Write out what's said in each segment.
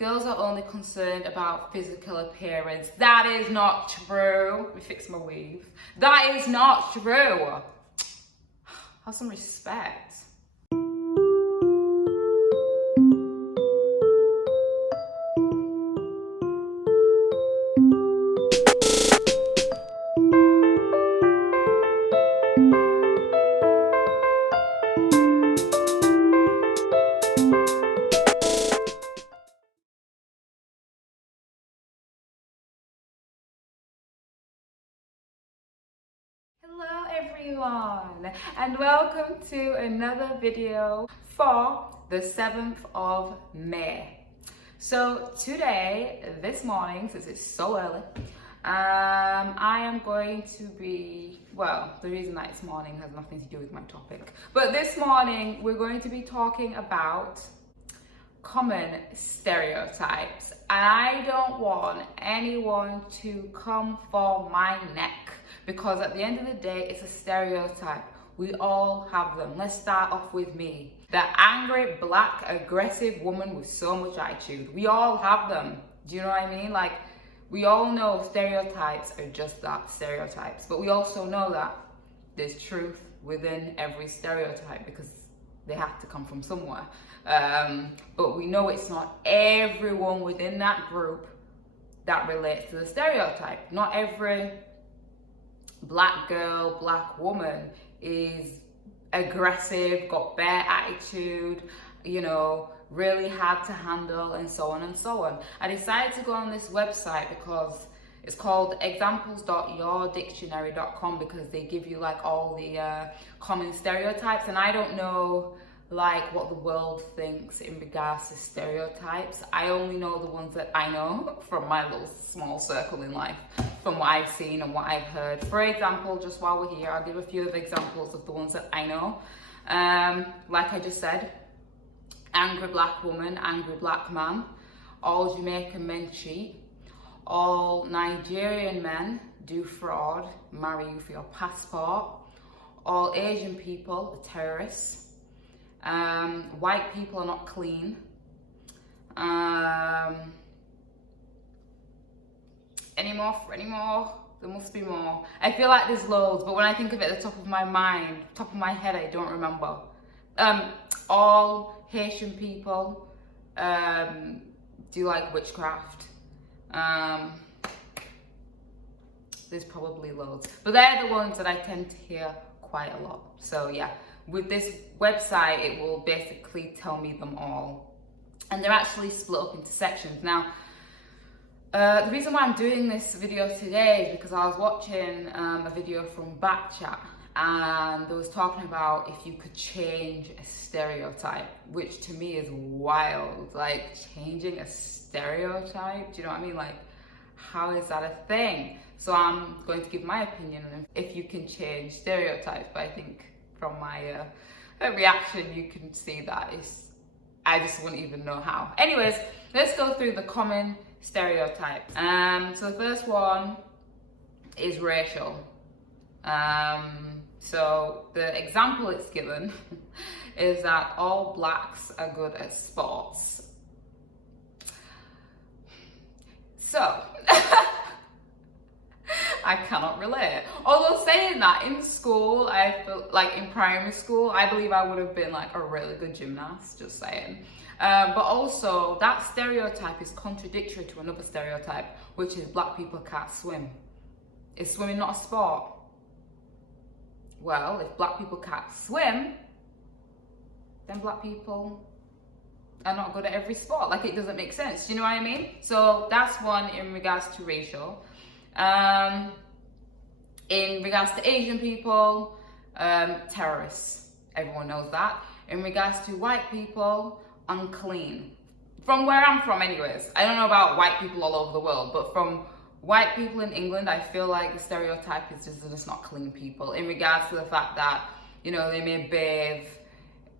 girls are only concerned about physical appearance. That is not true. Let me fix my weave. That is not true. Have some respect. Hello everyone, and welcome to another video for the 7th of May. So today, this morning, since it's so early, I am going to be, well, the reason that it's morning has nothing to do with my topic, but this morning we're going to be talking about common stereotypes, and I don't want anyone to come for my neck, because at the end of the day, it's a stereotype. We all have them. Let's start off with me. The angry, black, aggressive woman with so much attitude. We all have them. Do you know what I mean? Like, we all know stereotypes are just that, stereotypes. But we also know that there's truth within every stereotype because they have to come from somewhere. But we know it's not everyone within that group that relates to the stereotype. Not every black girl, black woman is aggressive, got bad attitude, you know, really hard to handle, and so on and so on. I decided to go on this website because it's called examples.yourdictionary.com, because they give you like all the common stereotypes, and I don't know like what the world thinks in regards to stereotypes. I only know the ones that I know from my little small circle in life, from what I've seen and what I've heard. For example, just while we're here, I'll give a few of examples of the ones that I know. Like I just said, angry black woman, angry black man, all Jamaican men cheat, all Nigerian men do fraud, marry you for your passport, all Asian people are terrorists, white people are not clean, any more? There must be more. I feel like there's loads, but when I think of it at the top of my mind, top of my head, I don't remember. All Haitian people do like witchcraft. There's probably loads, but they're the ones that I tend to hear quite a lot. So yeah, with this website, it will basically tell me them all, and they're actually split up into sections. Now, the reason why I'm doing this video today is because I was watching a video from Backchat, and they was talking about if you could change a stereotype, which to me is wild. Like, changing a stereotype, do you know what I mean? Like, how is that a thing? So I'm going to give my opinion on if you can change stereotypes, but I think from my reaction you can see that I just wouldn't even know how. Anyways, let's go through the common stereotypes. So the first one is racial. So the example it's given is that all blacks are good at sports. So I cannot relate. Although saying that, in school, I feel like in primary school, I believe I would have been like a really good gymnast, just saying. But also, that stereotype is contradictory to another stereotype, which is black people can't swim. Is swimming not a sport? Well, if black people can't swim, then black people are not good at every sport. Like, it doesn't make sense. Do you know what I mean? So that's one in regards to racial. In regards to Asian people, terrorists. Everyone knows that. In regards to white people, unclean. From where I'm from anyways. I don't know about white people all over the world, but from white people in England, I feel like the stereotype is just not clean people. In regards to the fact that, you know, they may bathe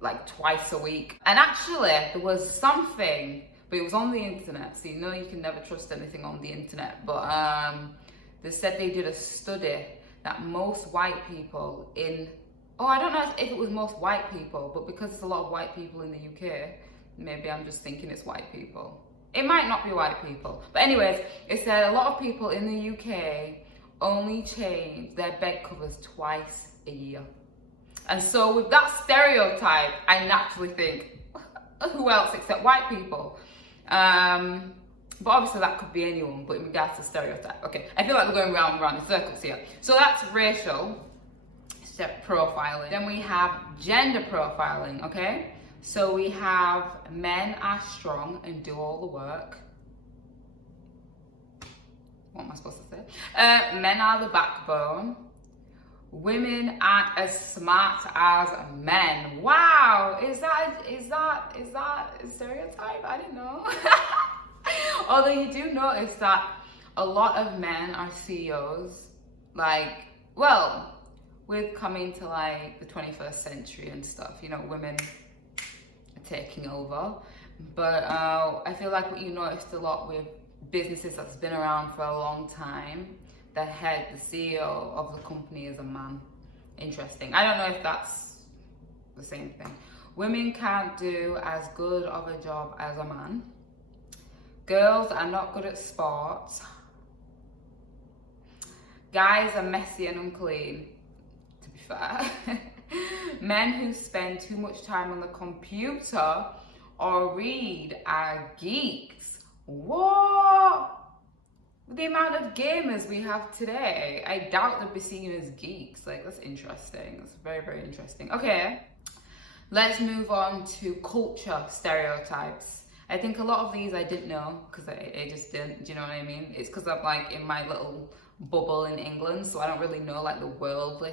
like twice a week. And actually, there was something, but it was on the internet, so you know you can never trust anything on the internet, but they said they did a study that most white people in, I don't know if it was most white people, but because it's a lot of white people in the UK, maybe I'm just thinking it's white people. It might not be white people. But anyways, it said a lot of people in the UK only change their bed covers twice a year. And so with that stereotype, I naturally think, who else except white people? But obviously that could be anyone, but in regards to stereotype. Okay, I feel like we're going round and round in circles here. So that's racial profiling. Then we have gender profiling, okay? So we have men are strong and do all the work. What am I supposed to say? Men are the backbone. Women aren't as smart as men. Wow, is that a stereotype? I didn't know. Although you do notice that a lot of men are CEOs, like, well, with coming to like the 21st century and stuff, you know, women are taking over. But I feel like what you noticed a lot with businesses that's been around for a long time, the head, the CEO of the company is a man. Interesting. I don't know if that's the same thing. Women can't do as good of a job as a man. Girls are not good at sports. Guys are messy and unclean, to be fair. Men who spend too much time on the computer or read are geeks. What? With the amount of gamers we have today, I doubt they'll be seen as geeks. Like, that's interesting. That's very, very interesting. Okay, let's move on to culture stereotypes. I think a lot of these I didn't know because I just didn't. Do you know what I mean? It's because I'm like in my little bubble in England, so I don't really know like the worldly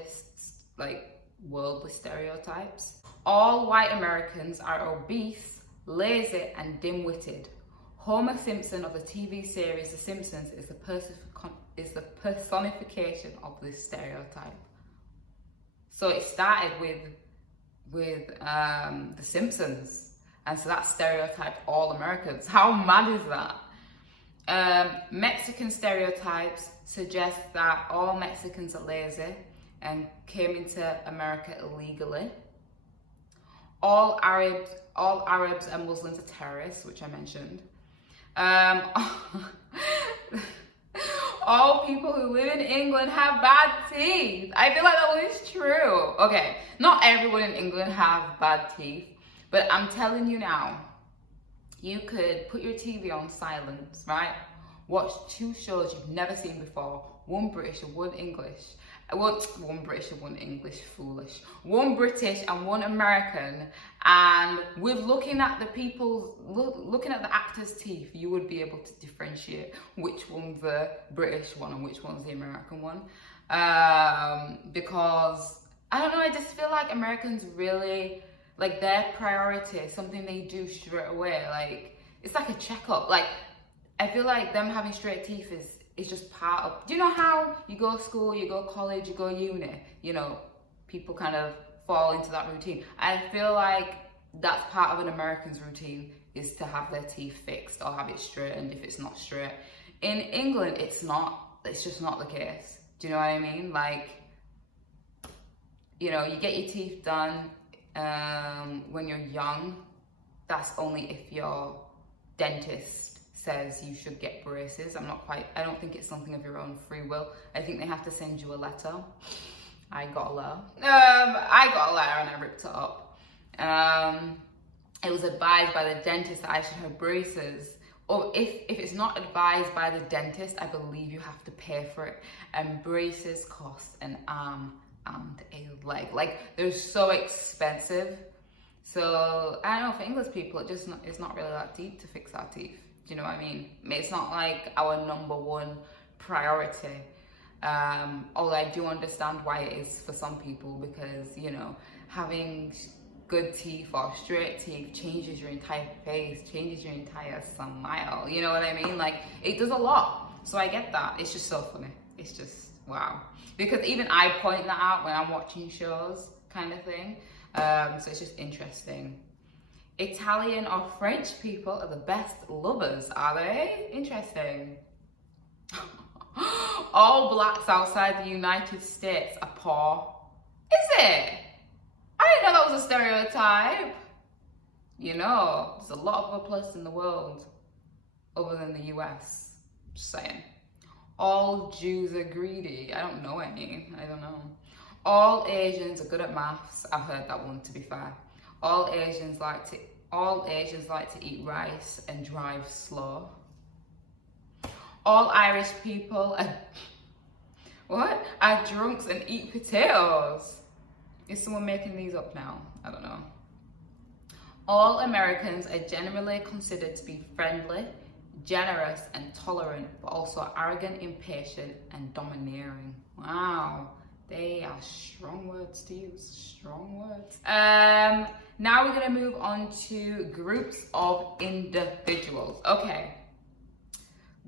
stereotypes. All white Americans are obese, lazy, and dim-witted. Homer Simpson of the TV series The Simpsons is the personification of this stereotype. So it started with The Simpsons. And so that stereotyped all Americans. How mad is that? Mexican stereotypes suggest that all Mexicans are lazy and came into America illegally. All Arabs and Muslims are terrorists, which I mentioned. All people who live in England have bad teeth. I feel like that one is true. Okay, not everyone in England have bad teeth. But I'm telling you now, you could put your TV on silent, right? Watch two shows you've never seen before, one British and one English. Well, one British and one English, foolish. One British and one American, and with looking at the actors' teeth, you would be able to differentiate which one's the British one and which one's the American one. Because, I don't know, I just feel like Americans really, like their priority, something they do straight away, like it's like a checkup. Like I feel like them having straight teeth is just part of, do you know how you go to school, you go to college, you go to uni, you know, people kind of fall into that routine. I feel like that's part of an American's routine, is to have their teeth fixed or have it straightened if it's not straight. In England, it's just not the case. Do you know what I mean? Like, you know, you get your teeth done when you're young. That's only if your dentist says you should get braces. I don't think it's something of your own free will. I think they have to send you a letter. I got a letter. I got a letter and I ripped it up. It was advised by the dentist that I should have braces. Or if it's not advised by the dentist, I believe you have to pay for it. And braces cost an arm and a leg. Like, they're so expensive. So I don't know, for English people, it's not really that deep to fix our teeth. Do you know what I mean? It's not like our number one priority. Although I do understand why it is for some people, because, you know, having good teeth or straight teeth changes your entire face, changes your entire smile. You know what I mean? Like, it does a lot. So I get that. It's just so funny. It's just, wow. Because even I point that out when I'm watching shows, kind of thing. So it's just interesting. Italian or French people are the best lovers, are they? Interesting. All blacks outside the United States are poor. Is it? I didn't know that was a stereotype. You know, there's a lot of other places in the world other than the US. Just saying. All Jews are greedy. I don't know any. I don't know. All Asians are good at maths. I've heard that one, to be fair. All Asians like to eat rice and drive slow. All Irish people are drunks and eat potatoes. Is someone making these up now? I don't know. All Americans are generally considered to be friendly, generous and tolerant, but also arrogant, impatient and domineering. Wow, they are strong words to use, strong words. Now we're gonna move on to groups of individuals. Okay.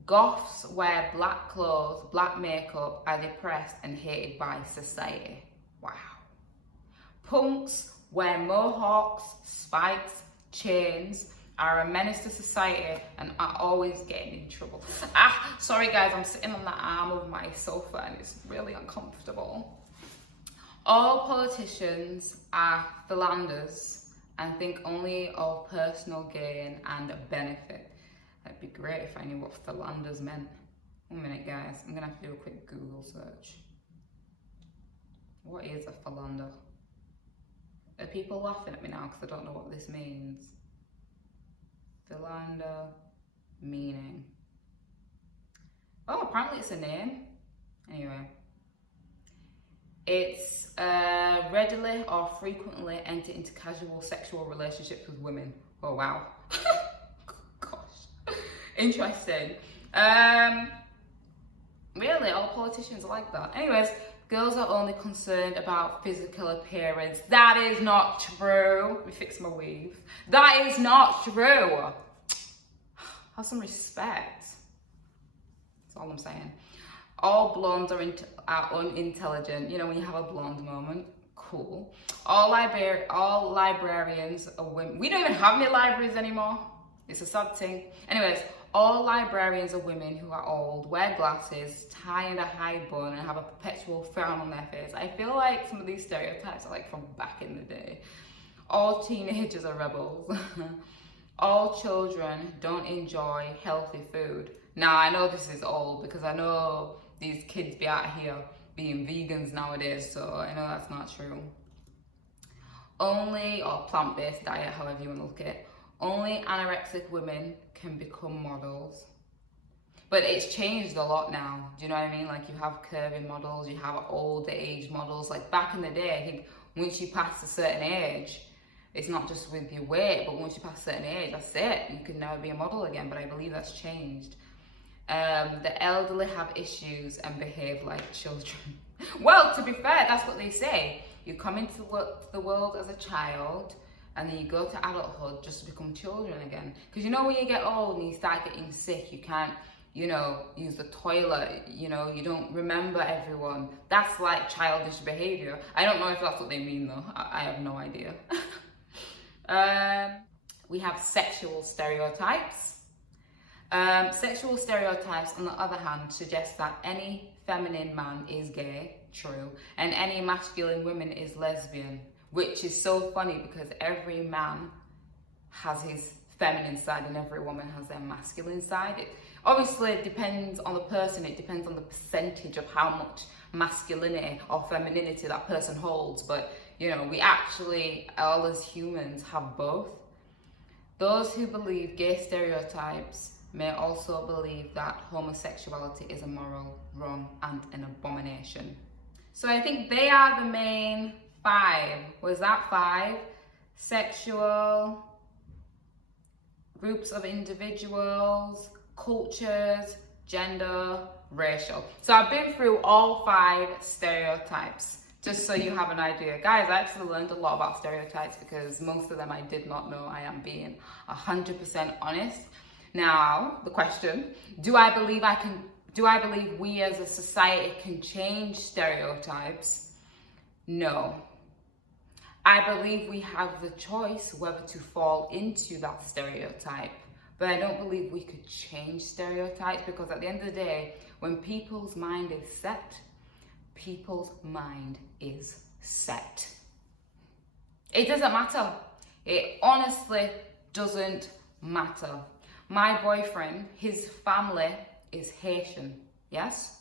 Goths wear black clothes, black makeup, are depressed and hated by society. Wow. Punks wear mohawks, spikes, chains, are a menace to society and are always getting in trouble. Sorry guys, I'm sitting on the arm of my sofa and it's really uncomfortable. All politicians are philanders and think only of personal gain and benefit. That'd be great if I knew what philanders meant. 1 minute guys, I'm gonna have to do a quick Google search. What is a philander? Are people laughing at me now because I don't know what this means? Philander, meaning. Oh, apparently it's a name. Anyway. It's readily or frequently enter into casual sexual relationships with women. Oh wow. Gosh. Interesting. Really, all politicians are like that. Anyways, girls are only concerned about physical appearance. That is not true. Let me fix my weave. That is not true. Have some respect. That's all I'm saying. All blondes are unintelligent. You know, when you have a blonde moment, cool. All librarians are women. We don't even have any libraries anymore. It's a sad thing. Anyways, all librarians are women who are old, wear glasses, tie in a high bun, and have a perpetual frown on their face. I feel like some of these stereotypes are like from back in the day. All teenagers are rebels. All children don't enjoy healthy food. Now, I know this is old because I know these kids be out here being vegans nowadays, so I know that's not true. Only, or plant-based diet, however you want to look at it, only anorexic women can become models. But it's changed a lot now, do you know what I mean? Like you have curvy models, you have older age models. Like back in the day, I think once you pass a certain age, it's not just with your weight, but once you pass a certain age, that's it. You can never be a model again, but I believe that's changed. The elderly have issues and behave like children. Well, to be fair, that's what they say. You come into the world as a child, and then you go to adulthood just to become children again. Because you know when you get old and you start getting sick, you can't, you know, use the toilet, you know, you don't remember everyone. That's like childish behavior. I don't know if that's what they mean though. I have no idea. We have sexual stereotypes. Sexual stereotypes, on the other hand, suggest that any feminine man is gay, true, and any masculine woman is lesbian, which is so funny because every man has his feminine side and every woman has their masculine side. It obviously depends on the person, it depends on the percentage of how much masculinity or femininity that person holds, but you know, we actually, all as humans, have both. Those who believe gay stereotypes may also believe that homosexuality is immoral, wrong, and an abomination. So I think they are the main 5. Was that 5? Sexual, groups of individuals, cultures, gender, racial. So I've been through all 5 stereotypes, just so you have an idea. Guys, I actually learned a lot about stereotypes because most of them I did not know. I am being 100% honest. Now, the question, do I believe we as a society can change stereotypes? No. I believe we have the choice whether to fall into that stereotype, but I don't believe we could change stereotypes because at the end of the day, when people's mind is set, people's mind is set. It doesn't matter. It honestly doesn't matter. My boyfriend, his family is Haitian, yes?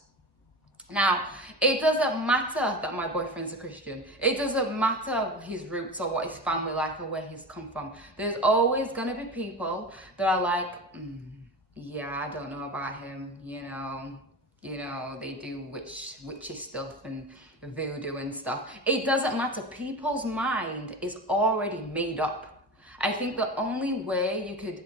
Now, it doesn't matter that my boyfriend's a Christian. It doesn't matter his roots or what his family like or where he's come from. There's always gonna be people that are like, yeah, I don't know about him, you know, they do witchy stuff and voodoo and stuff. It doesn't matter. People's mind is already made up. I think the only way you could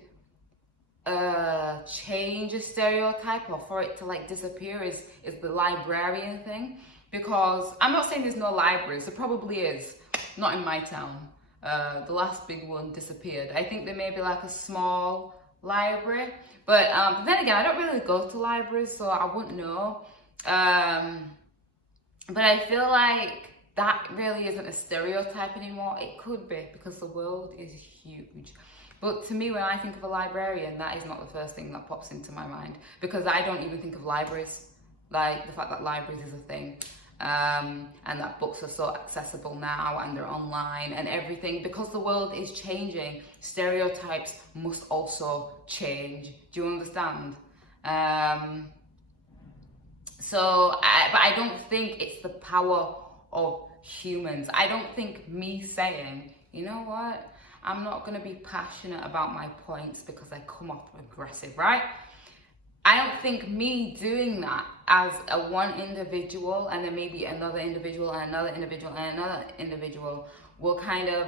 change a stereotype or for it to like disappear is the librarian thing, because I'm not saying there's no libraries, there probably is, not in my town. The last big one disappeared. I think there may be like a small library, but then again, I don't really go to libraries, so I wouldn't know. But I feel like that really isn't a stereotype anymore. It could be, because the world is huge. But to me, when I think of a librarian, that is not the first thing that pops into my mind, because I don't even think of libraries, like the fact that libraries is a thing, and that books are so accessible now and they're online and everything. Because the world is changing, stereotypes must also change. Do you understand? But I don't think it's the power of humans. I don't think me saying, you know what, I'm not going to be passionate about my points because I come off aggressive, right? I don't think me doing that as a one individual, and then maybe another individual and another individual and another individual, will kind of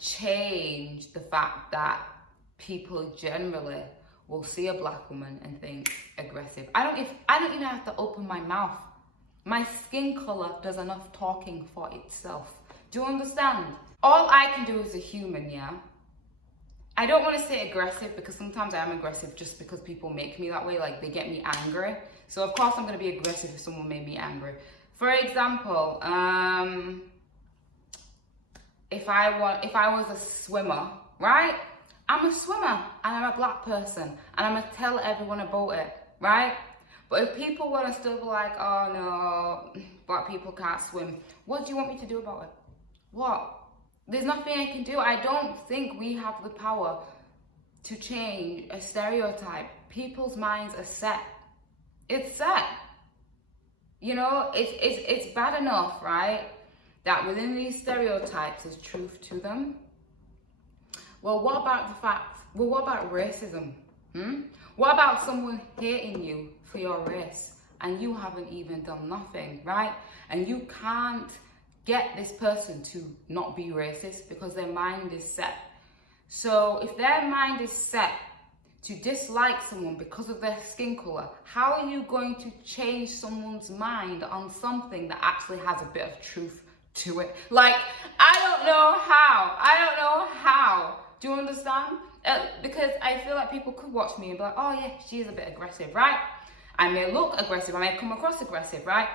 change the fact that people generally will see a black woman and think aggressive. I don't even have to open my mouth. My skin color does enough talking for itself. Do you understand? All I can do as a human, yeah? I don't want to say aggressive, because sometimes I am aggressive just because people make me that way, like they get me angry. So of course I'm going to be aggressive if someone made me angry. For example, if I was a swimmer, right? I'm a swimmer and I'm a black person and I'm going to tell everyone about it, right? But if people want to still be like, oh no, black people can't swim, what do you want me to do about it? What? There's nothing I can do. I don't think we have the power to change a stereotype. People's minds are set. It's set. You know, it's bad enough, right, that within these stereotypes there's truth to them. Well, what about the fact, what about racism? What about someone hating you for your race and you haven't even done nothing, right? And you can't get this person to not be racist because their mind is set. So if their mind is set to dislike someone because of their skin color, how are you going to change someone's mind on something that actually has a bit of truth to it? Like, I don't know how. Do you understand? Because I feel like people could watch me and be like, oh yeah, she's a bit aggressive, right? I may look aggressive, I may come across aggressive, right?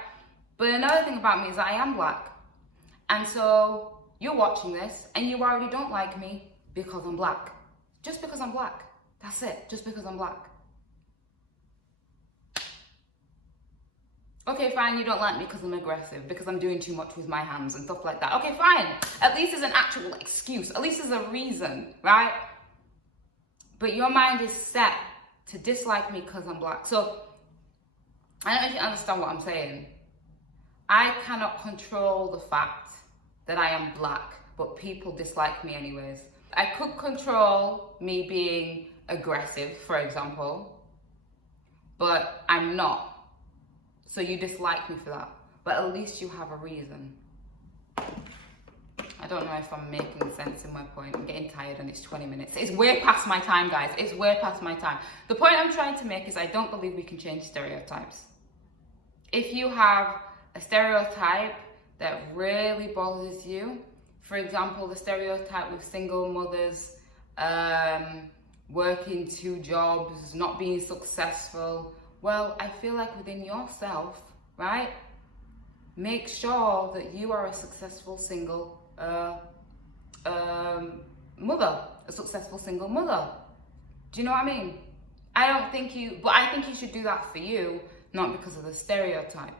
But another thing about me is that I am black. And so you're watching this and you already don't like me because I'm black. Just because I'm black. That's it. Just because I'm black. Okay, fine, you don't like me because I'm aggressive, because I'm doing too much with my hands and stuff like that. Okay, fine. At least there's an actual excuse. At least there's a reason, right? But your mind is set to dislike me because I'm black. So I don't know if you understand what I'm saying. I cannot control the fact that I am black, but people dislike me anyways. I could control me being aggressive, for example, but I'm not. So you dislike me for that, but at least you have a reason. I don't know if I'm making sense in my point. I'm getting tired and it's 20 minutes. It's way past my time, guys. It's way past my time. The point I'm trying to make is I don't believe we can change stereotypes. If you have a stereotype that really bothers you, for example, the stereotype with single mothers, working 2 jobs, not being successful, well, I feel like within yourself, right, make sure that you are a successful single mother, a successful single mother. Do you know what I mean? I think you should do that for you, not because of the stereotype.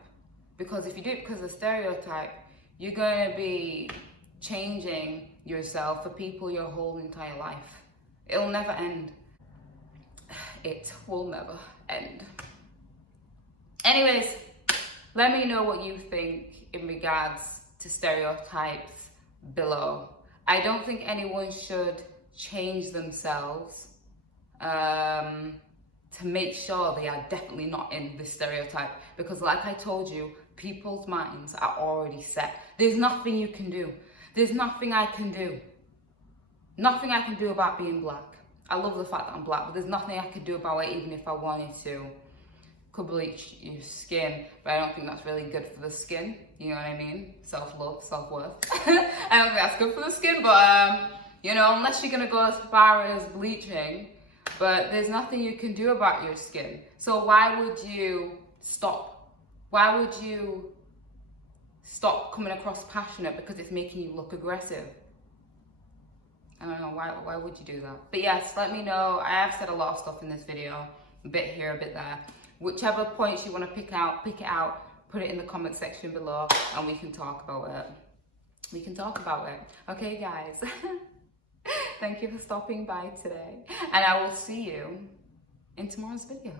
Because if you do it because of the stereotype, you're going to be changing yourself for people your whole entire life. It'll never end. It will never end. Anyways, let me know what you think in regards to stereotypes below. I don't think anyone should change themselves to make sure they are definitely not in this stereotype, because like I told you, people's minds are already set. There's nothing you can do. There's nothing I can do. Nothing I can do about being black. I love the fact that I'm black, but there's nothing I could do about it even if I wanted to. Could bleach your skin, but I don't think that's really good for the skin. You know what I mean? Self-love, self-worth. I don't think that's good for the skin, but you know, unless you're gonna go as far as bleaching, but there's nothing you can do about your skin. So why would you stop? Why would you stop coming across passionate because it's making you look aggressive? I don't know, why would you do that? But yes, let me know. I have said a lot of stuff in this video, a bit here, a bit there. Whichever points you want to pick it out, put it in the comment section below, and we can talk about it. We can talk about it. Okay, guys. Thank you for stopping by today, and I will see you in tomorrow's video.